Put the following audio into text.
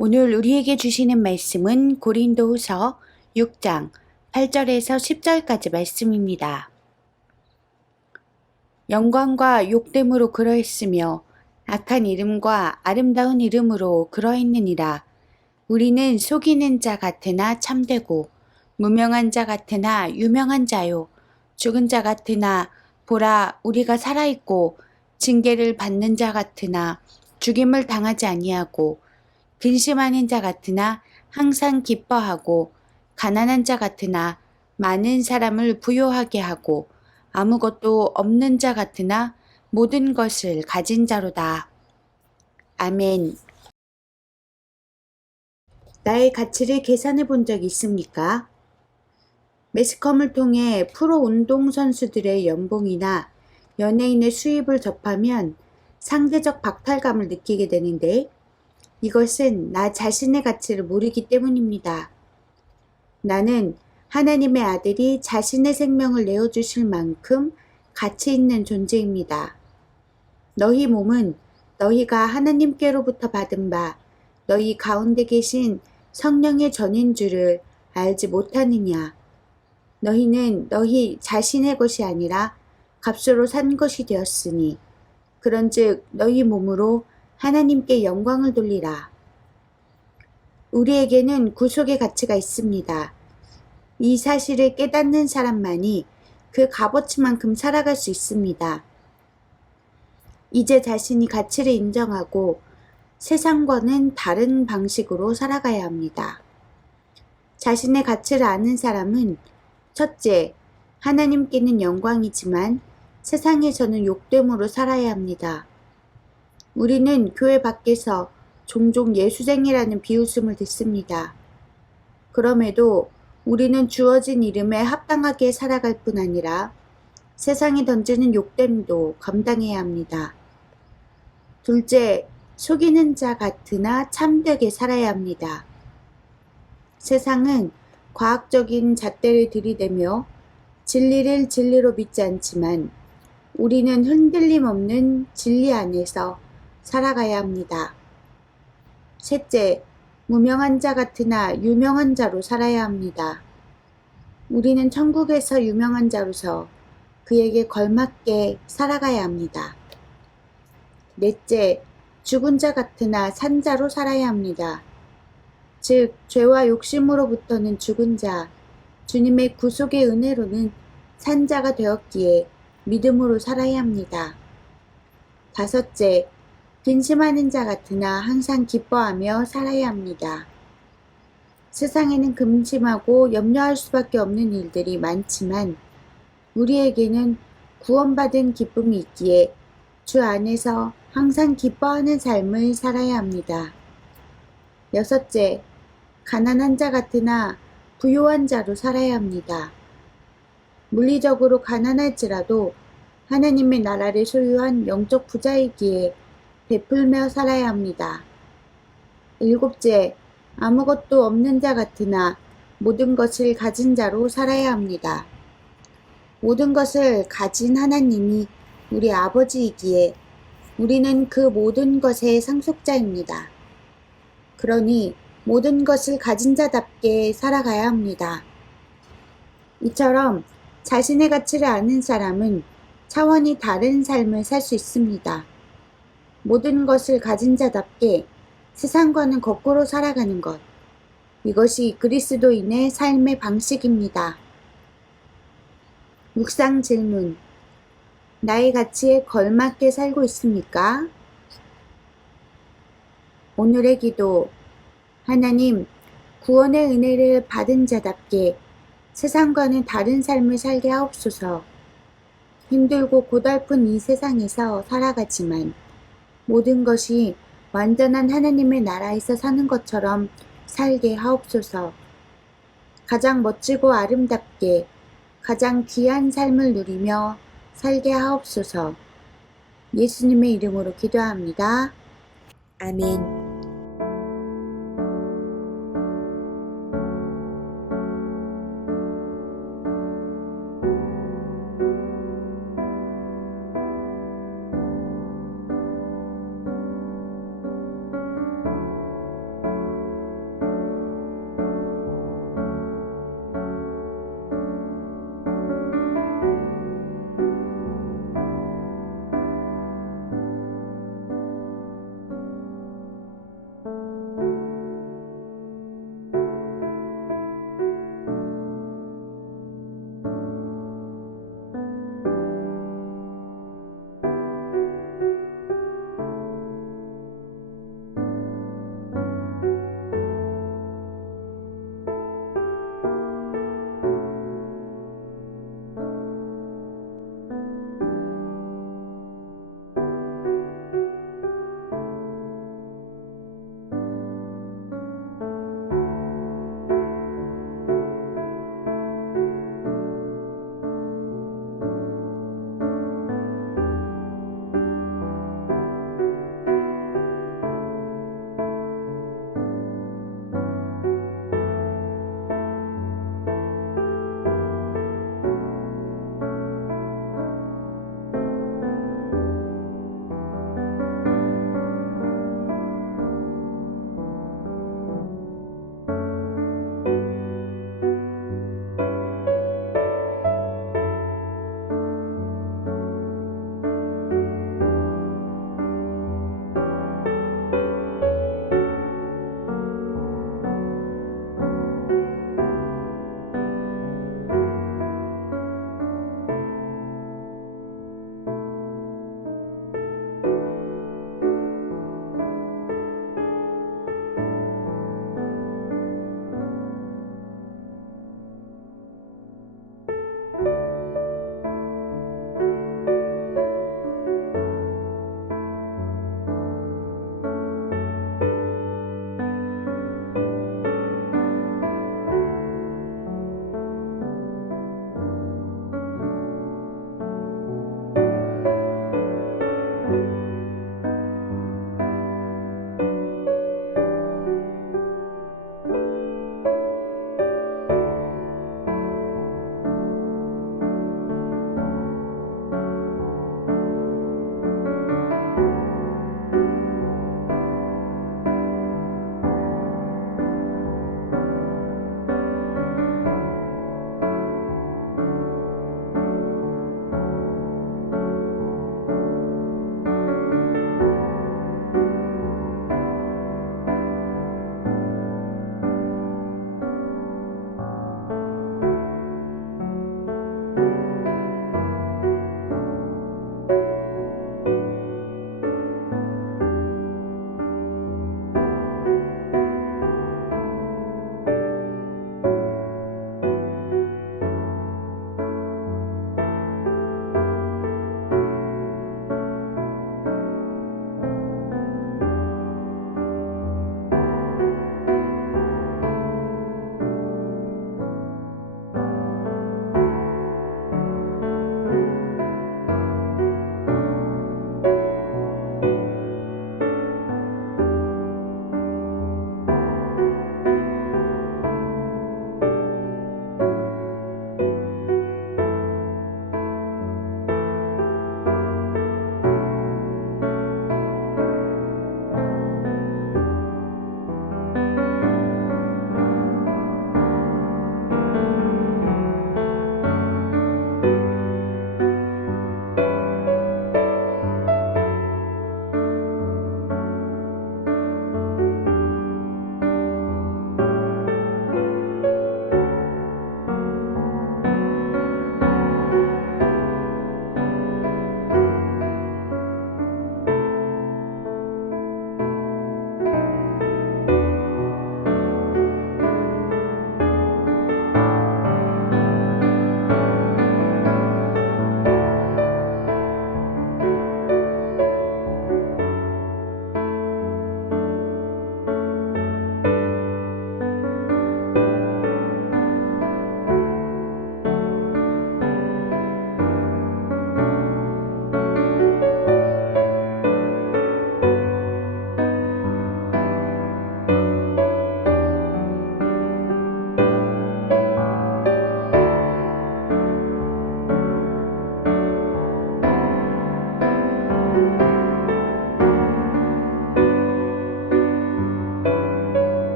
오늘 우리에게 주시는 말씀은 고린도후서 6장 8절에서 10절까지 말씀입니다. 영광과 욕됨으로 그러했으며 악한 이름과 아름다운 이름으로 그러했느니라. 우리는 속이는 자 같으나 참되고 무명한 자 같으나 유명한 자요 죽은 자 같으나 보라 우리가 살아 있고 징계를 받는 자 같으나 죽임을 당하지 아니하고 근심하는 자 같으나 항상 기뻐하고 가난한 자 같으나 많은 사람을 부요하게 하고 아무것도 없는 자 같으나 모든 것을 가진 자로다. 아멘. 나의 가치를 계산해 본 적 있습니까? 매스컴을 통해 프로 운동선수들의 연봉이나 연예인의 수입을 접하면 상대적 박탈감을 느끼게 되는데 이것은 나 자신의 가치를 모르기 때문입니다. 나는 하나님의 아들이 자신의 생명을 내어주실 만큼 가치 있는 존재입니다. 너희 몸은 너희가 하나님께로부터 받은 바 너희 가운데 계신 성령의 전인 줄을 알지 못하느냐. 너희는 너희 자신의 것이 아니라 값으로 산 것이 되었으니 그런즉 너희 몸으로 하나님께 영광을 돌리라. 우리에게는 구속의 가치가 있습니다. 이 사실을 깨닫는 사람만이 그 값어치만큼 살아갈 수 있습니다. 이제 자신이 가치를 인정하고 세상과는 다른 방식으로 살아가야 합니다. 자신의 가치를 아는 사람은 첫째, 하나님께는 영광이지만 세상에서는 욕됨으로 살아야 합니다. 우리는 교회 밖에서 종종 예수쟁이라는 비웃음을 듣습니다. 그럼에도 우리는 주어진 이름에 합당하게 살아갈 뿐 아니라 세상이 던지는 욕됨도 감당해야 합니다. 둘째, 속이는 자 같으나 참되게 살아야 합니다. 세상은 과학적인 잣대를 들이대며 진리를 진리로 믿지 않지만 우리는 흔들림 없는 진리 안에서 살아가야 합니다. 셋째, 무명한 자 같으나 유명한 자로 살아야 합니다. 우리는 천국에서 유명한 자로서 그에게 걸맞게 살아가야 합니다. 넷째, 죽은 자 같으나 산 자로 살아야 합니다. 즉, 죄와 욕심으로부터는 죽은 자, 주님의 구속의 은혜로는 산 자가 되었기에 믿음으로 살아야 합니다. 다섯째, 근심하는 자 같으나 항상 기뻐하며 살아야 합니다. 세상에는 근심하고 염려할 수밖에 없는 일들이 많지만 우리에게는 구원받은 기쁨이 있기에 주 안에서 항상 기뻐하는 삶을 살아야 합니다. 여섯째, 가난한 자 같으나 부요한 자로 살아야 합니다. 물리적으로 가난할지라도 하나님의 나라를 소유한 영적 부자이기에 베풀며 살아야 합니다. 일곱째, 아무것도 없는 자 같으나 모든 것을 가진 자로 살아야 합니다. 모든 것을 가진 하나님이 우리 아버지이기에 우리는 그 모든 것의 상속자입니다. 그러니 모든 것을 가진 자답게 살아가야 합니다. 이처럼 자신의 가치를 아는 사람은 차원이 다른 삶을 살 수 있습니다. 모든 것을 가진 자답게 세상과는 거꾸로 살아가는 것. 이것이 그리스도인의 삶의 방식입니다. 묵상 질문. 나의 가치에 걸맞게 살고 있습니까? 오늘의 기도. 하나님, 구원의 은혜를 받은 자답게 세상과는 다른 삶을 살게 하옵소서. 힘들고 고달픈 이 세상에서 살아가지만 모든 것이 완전한 하나님의 나라에서 사는 것처럼 살게 하옵소서. 가장 멋지고 아름답게 가장 귀한 삶을 누리며 살게 하옵소서. 예수님의 이름으로 기도합니다. 아멘.